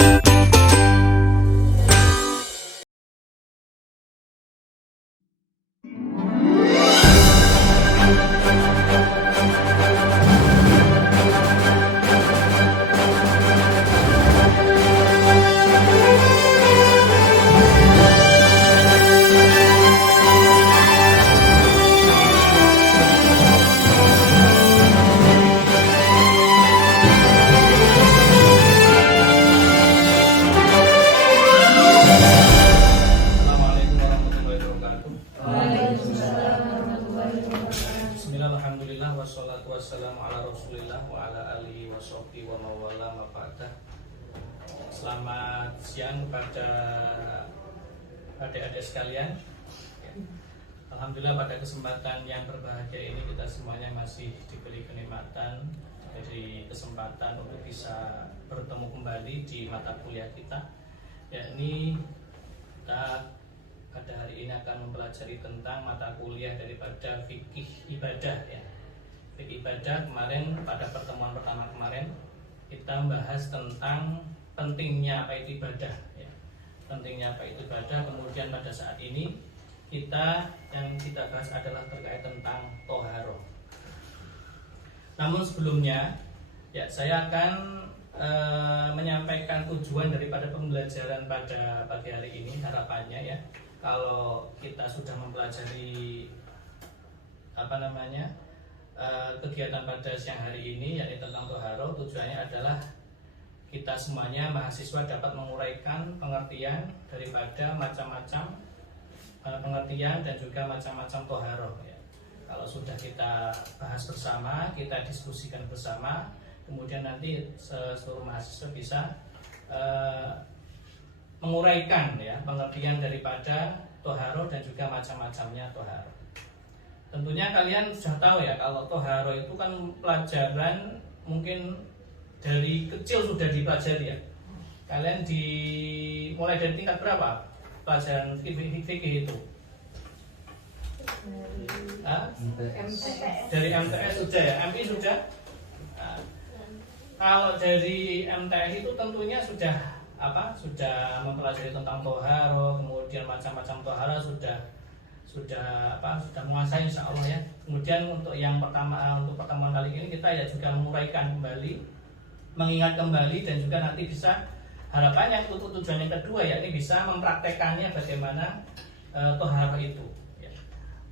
Bismillahirrahmanirrahim. Wassalatu wassalamu ala rasulillah wa ala alihi wa sahbihi wa mawala ma'badah. Selamat siang kepada adik-adik sekalian. Alhamdulillah pada kesempatan yang berbahagia ini kita semuanya masih diberi kenikmatan dari kesempatan untuk bisa bertemu kembali di mata kuliah kita, yakni kita pada hari ini akan mempelajari tentang mata kuliah daripada fikih ibadah ya. Fikih ibadah kemarin pada pertemuan pertama kemarin kita membahas tentang pentingnya apa itu ibadah ya. Pentingnya apa itu ibadah. Kemudian pada saat ini yang kita bahas adalah terkait tentang toharoh. Namun sebelumnya ya saya akan menyampaikan tujuan daripada pembelajaran pada pagi hari ini. Harapannya ya, kalau kita sudah mempelajari kegiatan pada siang hari ini yakni tentang toharoh, tujuannya adalah kita semuanya mahasiswa dapat menguraikan pengertian daripada macam-macam pengertian dan juga macam-macam toharoh ya. Kalau sudah kita bahas bersama, kita diskusikan bersama, kemudian nanti seluruh mahasiswa bisa menguraikan ya pengertian daripada toharoh dan juga macam-macamnya toharoh. Tentunya kalian sudah tahu ya kalau toharoh itu kan pelajaran mungkin dari kecil sudah dipelajari ya. Kalian mulai dari tingkat berapa pelajaran fikih itu? Dari MTS sudah ya, MI sudah. Nah, kalau dari MTS itu tentunya sudah mempelajari tentang toharoh, kemudian macam-macam toharoh sudah menguasai insya Allah ya. Kemudian untuk pertemuan kali ini kita ya juga menguraikan kembali, mengingat kembali, dan juga nanti bisa harapannya untuk tujuan yang kedua yakni bisa mempraktekannya bagaimana toharoh itu ya.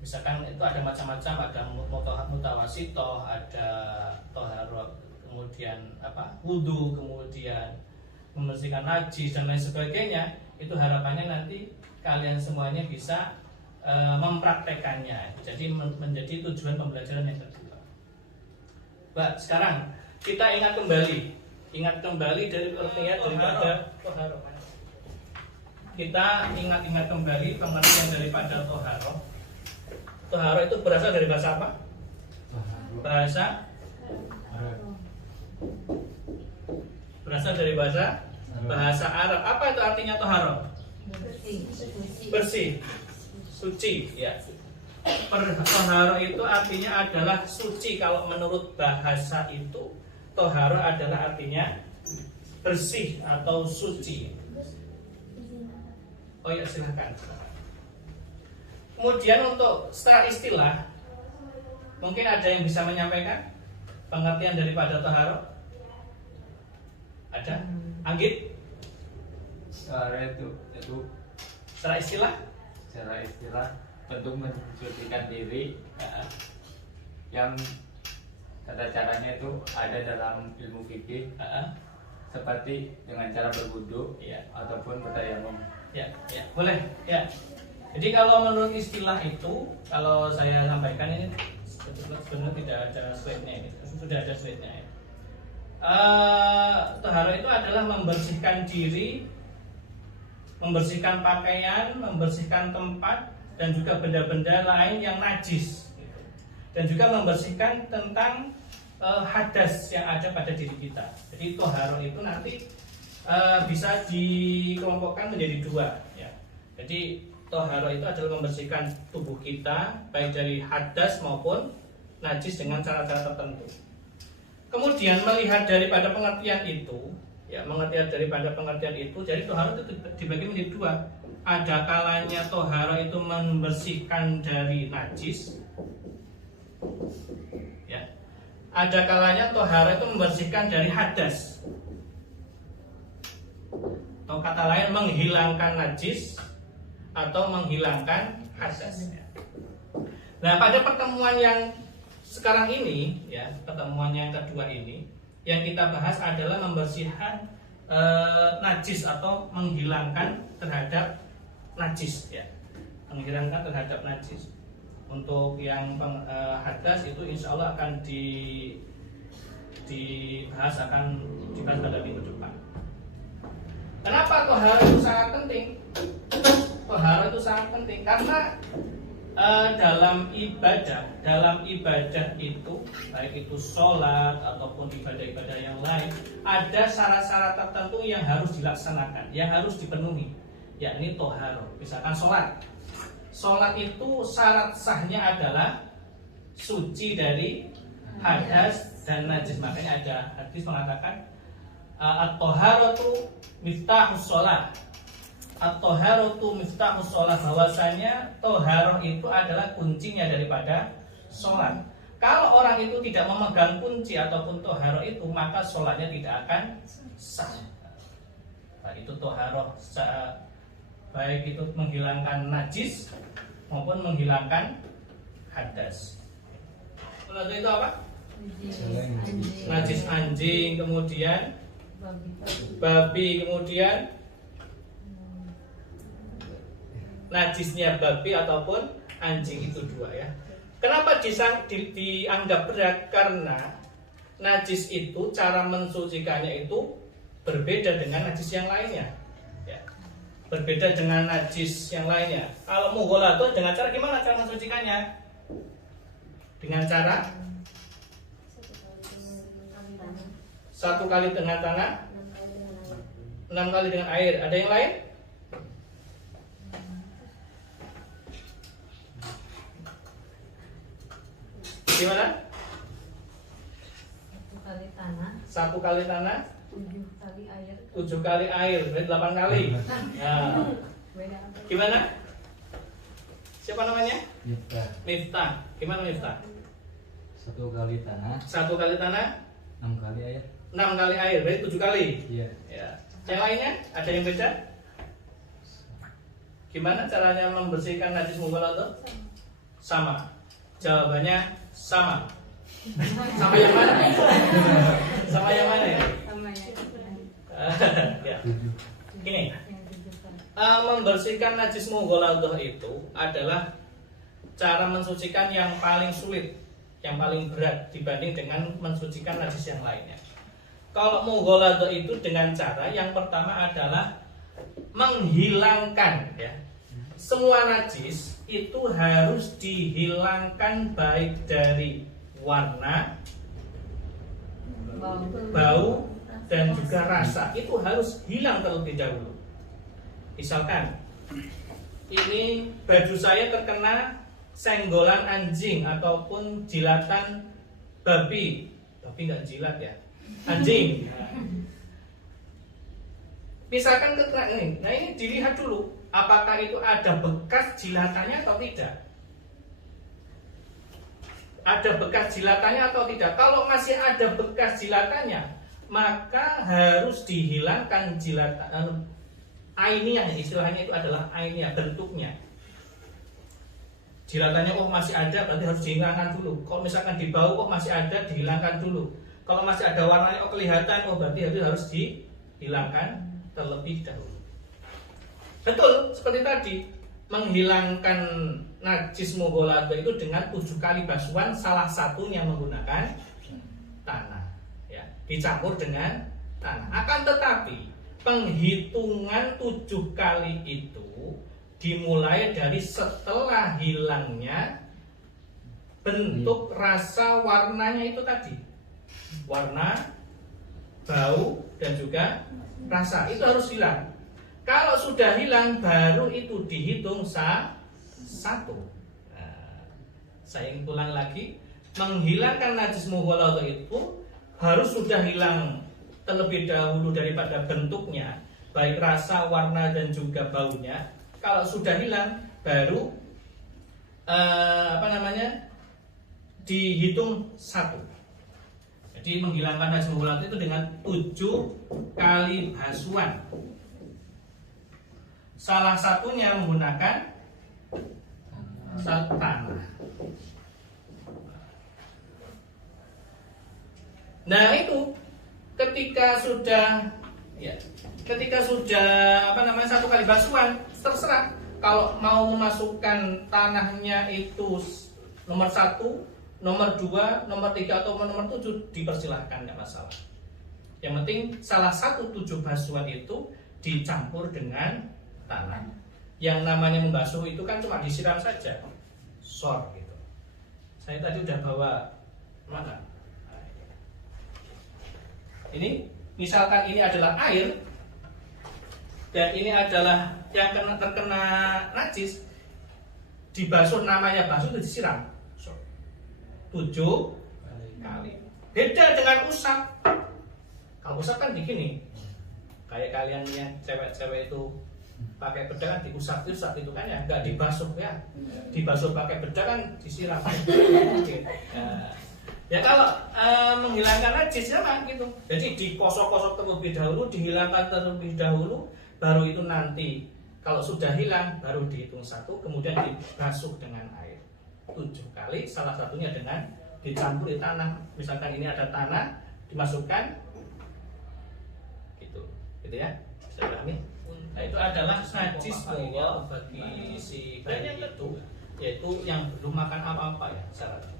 Misalkan itu ada macam-macam, ada mutawasitoh, ada toharoh kemudian wudu, kemudian membersihkan najis dan lain sebagainya. Itu harapannya nanti kalian semuanya bisa mempraktekannya. Jadi menjadi tujuan pembelajaran yang kedua. Sekarang kita ingat kembali dari pengertian daripada toharoh. Kita ingat kembali pengertian daripada toharoh. Toharoh itu berasal dari bahasa apa? Berasal dari bahasa Arab. Apa itu artinya toharoh? Bersih, suci ya. Toharoh itu artinya adalah suci. Kalau menurut bahasa itu toharoh adalah artinya bersih atau suci. Oh ya, silahkan. Kemudian untuk secara istilah, mungkin ada yang bisa menyampaikan pengertian daripada toharoh? Ada? Anggit? Itu Secara istilah bentuk mensucikan diri yang tata caranya itu ada dalam ilmu fikih seperti dengan cara berwudu ya, ataupun bertayamum ya, boleh ya. Jadi kalau menurut istilah itu, kalau saya sampaikan ini sebenarnya tidak ada slide-nya ini, sudah ada slide-nya ya. Toharoh itu adalah membersihkan diri, membersihkan pakaian, membersihkan tempat, dan juga benda-benda lain yang najis, dan juga membersihkan tentang hadas yang ada pada diri kita. Jadi toharoh itu nanti bisa dikelompokkan menjadi dua ya. Jadi toharoh itu adalah membersihkan tubuh kita baik dari hadas maupun najis dengan cara-cara tertentu. Kemudian melihat daripada pengertian itu, Ya, pengertian daripada pengertian itu, jadi toharo itu dibagi menjadi dua. Ada kalanya toharo itu membersihkan dari najis. Ya. Ada kalanya toharo itu membersihkan dari hadas. Atau kata lain menghilangkan najis atau menghilangkan hadas. Nah, pada pertemuan yang sekarang ini, ya, pertemuan yang kedua ini, yang kita bahas adalah membersihkan najis atau menghilangkan terhadap najis, ya, menghilangkan terhadap najis. Untuk yang hadas itu insya Allah akan dibahas pada minggu depan. Kenapa toharo itu sangat penting? Toharo itu sangat penting karena dalam ibadah itu, baik itu sholat ataupun ibadah-ibadah yang lain, ada syarat-syarat tertentu yang harus dilaksanakan, yang harus dipenuhi, yakni toharo. Misalkan sholat itu syarat sahnya adalah suci dari hadas dan najis. Makanya ada hadis mengatakan at-toharatu miftahus sholat. At-toharatu miftahus sholat, bahwasanya toharoh itu adalah kuncinya daripada sholat. Kalau orang itu tidak memegang kunci ataupun toharoh itu, maka sholatnya tidak akan sah. Nah, itu toharoh, baik itu menghilangkan najis maupun menghilangkan hadas. Lalu itu apa? Najis anjing, kemudian babi, kemudian najisnya babi ataupun anjing, itu dua, ya. Kenapa dianggap berat? Karena najis itu cara mensucikannya itu berbeda dengan najis yang lainnya, ya. Berbeda dengan najis yang lainnya. Kalau mughaladhah dengan cara gimana cara mensucikannya? Dengan cara satu kali dengan tanah, 6 kali dengan air. Ada yang lain? Gimana? Satu kali tanah, 7 kali air, berarti 8 kali. Ya. Gimana? Siapa namanya? Miftah. Gimana Miftah? Satu kali tanah, 6 kali air. 6 kali air, berarti 7 kali. Iya. Ya. Yang lainnya ada yang beda? Gimana caranya membersihkan najis mughaladhah? Sama. Jawabannya sama. Sama yang mana? Sama yang mana ya? Ya. Gini, membersihkan najis mughaladhah itu adalah cara mensucikan yang paling sulit, yang paling berat dibanding dengan mensucikan najis yang lainnya. Kalau mughaladhah itu dengan cara yang pertama adalah menghilangkan, ya. Semua najis itu harus dihilangkan, baik dari warna, bau, dan juga rasa. Itu harus hilang terlebih dahulu. Misalkan ini baju saya terkena senggolan anjing ataupun jilatan babi. Babi nggak jilat, ya, anjing. Misalkan terkena ini, nah ini dilihat dulu apakah itu ada bekas jilatannya atau tidak. Ada bekas jilatannya atau tidak. Kalau masih ada bekas jilatannya, maka harus dihilangkan jilatan ainiyah, istilahnya itu adalah ainiyah, bentuknya. Jilatannya masih ada, berarti harus dihilangkan dulu. Kalau misalkan di bau masih ada, dihilangkan dulu. Kalau masih ada warnanya kelihatan, berarti harus dihilangkan terlebih dahulu. Betul, seperti tadi, menghilangkan najis mughaladhah itu dengan 7 kali basuhan, salah satunya menggunakan tanah, ya, dicampur dengan tanah. Akan tetapi penghitungan 7 kali itu dimulai dari setelah hilangnya bentuk, rasa, warnanya itu tadi. Warna, bau, dan juga rasa itu harus hilang. Kalau sudah hilang, baru itu dihitung satu. Nah, saya ulang lagi, menghilangkan najis mughaladhah itu harus sudah hilang terlebih dahulu daripada bentuknya, baik rasa, warna dan juga baunya. Kalau sudah hilang, baru dihitung 1. Jadi menghilangkan najis mukhofafa itu dengan 7 kali basuhan. Salah satunya menggunakan tanah. Nah itu ketika sudah 1 kali basuhan, terserah kalau mau memasukkan tanahnya itu nomor 1, nomor 2, nomor 3 atau nomor 7 dipersilahkan, tidak masalah. Yang penting salah satu 7 basuhan itu dicampur dengan tanah. Yang namanya membasuh itu kan cuma disiram saja, sor gitu. Saya tadi udah bawa mana? Ini misalkan ini adalah air dan ini adalah yang terkena najis, dibasuh, namanya basuh itu disiram 7 kali. Beda dengan usap. Kalau usap kan begini, kayak kalian yang cewek-cewek itu pakai bedak kan diusap-usap itu kan ya, nggak dibasuh ya. Dibasuh pakai bedak kan disiram. Ya kalau menghilangkan najis sama gitu. Jadi dikosok-kosok terlebih dahulu, dihilangkan terlebih dahulu, baru itu nanti kalau sudah hilang baru dihitung 1, kemudian dibasuh dengan air 7 kali. Salah satunya dengan dicampur di tanah. Misalkan ini ada tanah, dimasukkan gitu ya. Bisa pahami? Nah itu adalah najis bagi si bayi itu, yaitu yang belum makan apa-apa ya syaratnya.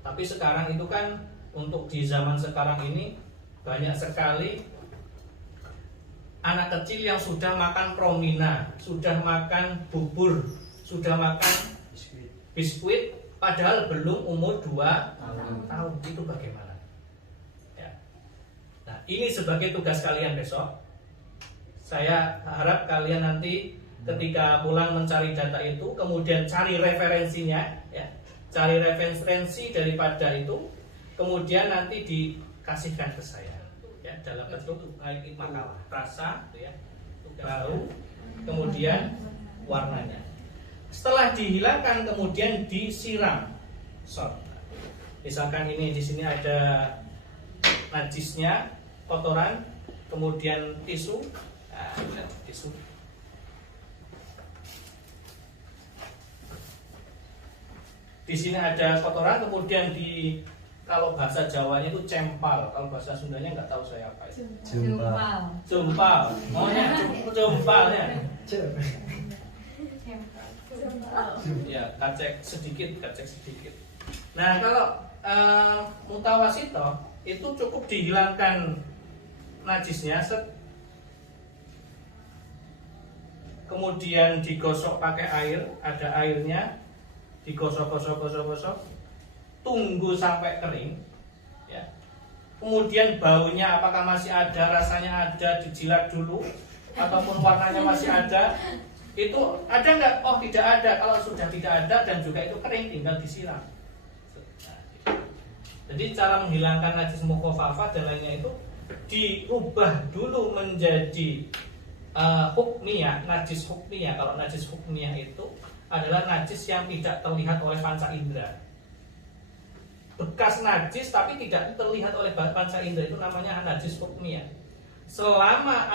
Tapi sekarang itu kan untuk di zaman sekarang ini banyak sekali anak kecil yang sudah makan promina, sudah makan bubur, sudah makan biskuit, padahal belum umur 2 tahun. Itu bagaimana? Ya. Nah ini sebagai tugas kalian besok. Saya harap kalian nanti ketika pulang mencari data itu, kemudian cari referensinya, ya. Cari referensi daripada itu, kemudian nanti dikasihkan ke saya, ya, dalam bentuk baik itu makalah, rasa, ya, bau, kemudian warnanya. Setelah dihilangkan, kemudian disiram. Misalkan ini di sini ada najisnya, kotoran, kemudian tisu, tisu. Di sini ada kotoran, kemudian kalau bahasa Jawanya itu cempal, kalau bahasa Sundanya nggak tahu saya apa itu. Jempal. Maunya jempalnya. Ya, kacek sedikit. Nah, kalau mutawasito itu cukup dihilangkan najisnya, kemudian digosok pakai air, ada airnya. Digosok, tunggu sampai kering, ya. Kemudian baunya apakah masih ada, rasanya ada, dijilat dulu, ataupun warnanya masih ada. Itu ada nggak? Oh tidak ada. Kalau sudah tidak ada dan juga itu kering, tinggal disiram. Jadi cara menghilangkan najis mukhofafa dan lainnya itu diubah dulu menjadi hukmiyah, najis hukmiyah. Kalau najis hukmiyah itu adalah najis yang tidak terlihat oleh panca indera. Bekas najis tapi tidak terlihat oleh panca indera itu namanya najis hukmiyah. Selama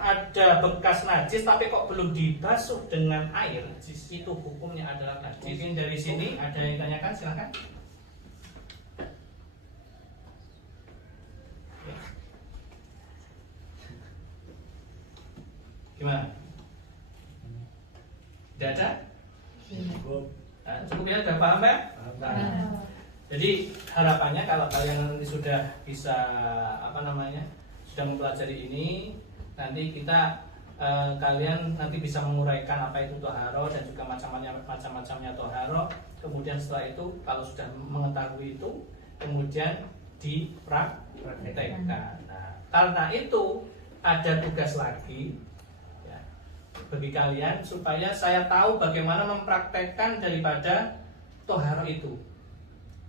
ada bekas najis tapi kok belum dibasuh dengan air, itu hukumnya adalah najis. Mungkin dari sini ada yang tanyakan, silakan. Gimana? Tidak ada? Cukup ya, sudah paham ya? Jadi harapannya kalau kalian nanti sudah bisa sudah mempelajari ini, nanti kalian nanti bisa menguraikan apa itu toharo dan juga macam-macamnya toharo. Kemudian setelah itu kalau sudah mengetahui itu, kemudian dipraktekkan. Nah, karena itu ada tugas lagi bagi kalian supaya saya tahu bagaimana mempraktekkan daripada toharo itu.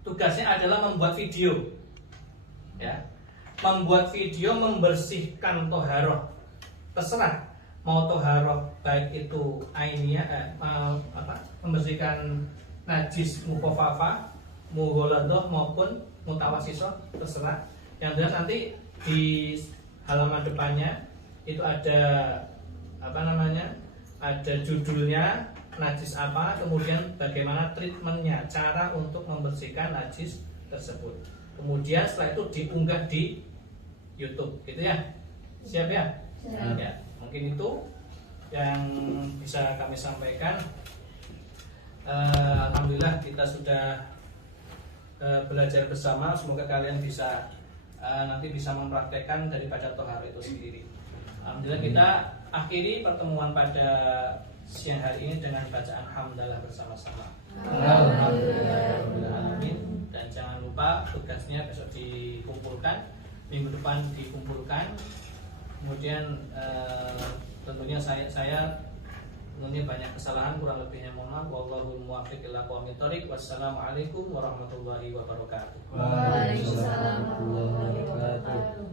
Tugasnya adalah membuat video. ya. Membuat video membersihkan toharoh, terserah mau toharoh baik itu ainiyah membersihkan najis mukhaffafah, mughaladah maupun mutawasisoh, terserah. Yang jelas nanti di halaman depannya itu ada ada judulnya najis apa, kemudian bagaimana treatmentnya, cara untuk membersihkan najis tersebut. Kemudian setelah itu diunggah di YouTube, gitu ya. Siap ya? Siap. Ya, mungkin itu yang bisa kami sampaikan. Alhamdulillah kita sudah belajar bersama. Semoga kalian bisa nanti bisa mempraktekkan daripada tohar itu sendiri. Alhamdulillah kita akhiri pertemuan pada siang hari ini dengan bacaan hamdalah bersama-sama. Alhamdulillah. Dan jangan lupa tugasnya besok dikumpulkan, minggu depan dikumpulkan. Kemudian tentunya saya tentunya banyak kesalahan, kurang lebihnya mohon maaf. Wallahul muwaffiq ila aqwamit thoriq. Wassalamualaikum warahmatullahi wabarakatuh. Waalaikumsalam warahmatullahi wabarakatuh.